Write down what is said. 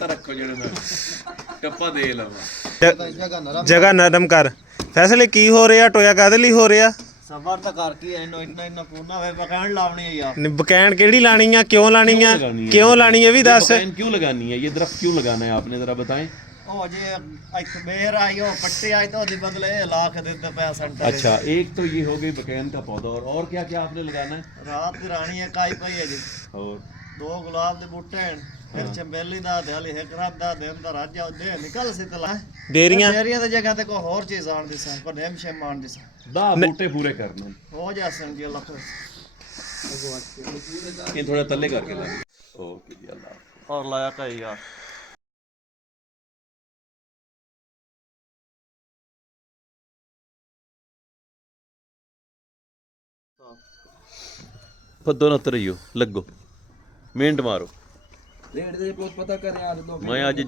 ਤਾਂ ਰੱਖੋ ਜਿਹੜੇ ਮੈਂ ਟੱਪਾ ਦੇ ਲਵਾਂ। ਜਗ੍ਹਾ ਨਰਮ ਕਰ। ਫੈਸਲੇ ਕੀ ਹੋ ਰਿਹਾ? ਟੋਇਆ ਕਾਹਦੇ ਲਈ ਹੋ ਰਿਹਾ? ਸਬਰ ਤਾਂ ਕਰ ਕੀ ਇਹਨੂੰ ਇੰਨਾ ਪੂਨਾ ਵੇ ਬਕਾਨ ਲਾਉਣੀ ਹੈ ਯਾਰ। ਬਕੈਨ ਕਿਹੜੀ ਲਾਣੀ ਆ? ਕਿਉਂ ਲਾਣੀ ਆ? ਕਿਉਂ ਲਾਣੀ ਹੈ ਵੀ ਦੱਸ। क्यों लगानी है ये दरख्त क्यों लगाना है आपने जरा बताएं। ਉਹ ਜੇ ਇੱਕ बेर आई हो पट्टी आई तो ਉਹਦੇ बदले लाख देते पिया सेंटर। अच्छा एक तो ये हो गई बकैन का पौधा और क्या क्या आपने लगाना है? रात की रानी है काई पई है जी और 2 गुलाब दे बूटे हैं फिर चंबेली दा ते हली एक रात दा दिन दा राजा दे निकल सी तला ਡੇਰੀਆਂ बेरियां दी जगह ते कोई और चीज आण दी सा को नेम शेम आण दी सा 10 बूटे पूरे करने हो जासन जी अल्लाह खैर। ये थोड़ा तले करके ला ओके जी अल्लाह। और लाया कई यार दोनों तरह लगो मिनट मारो रेट दे पता कर यार। मैं आज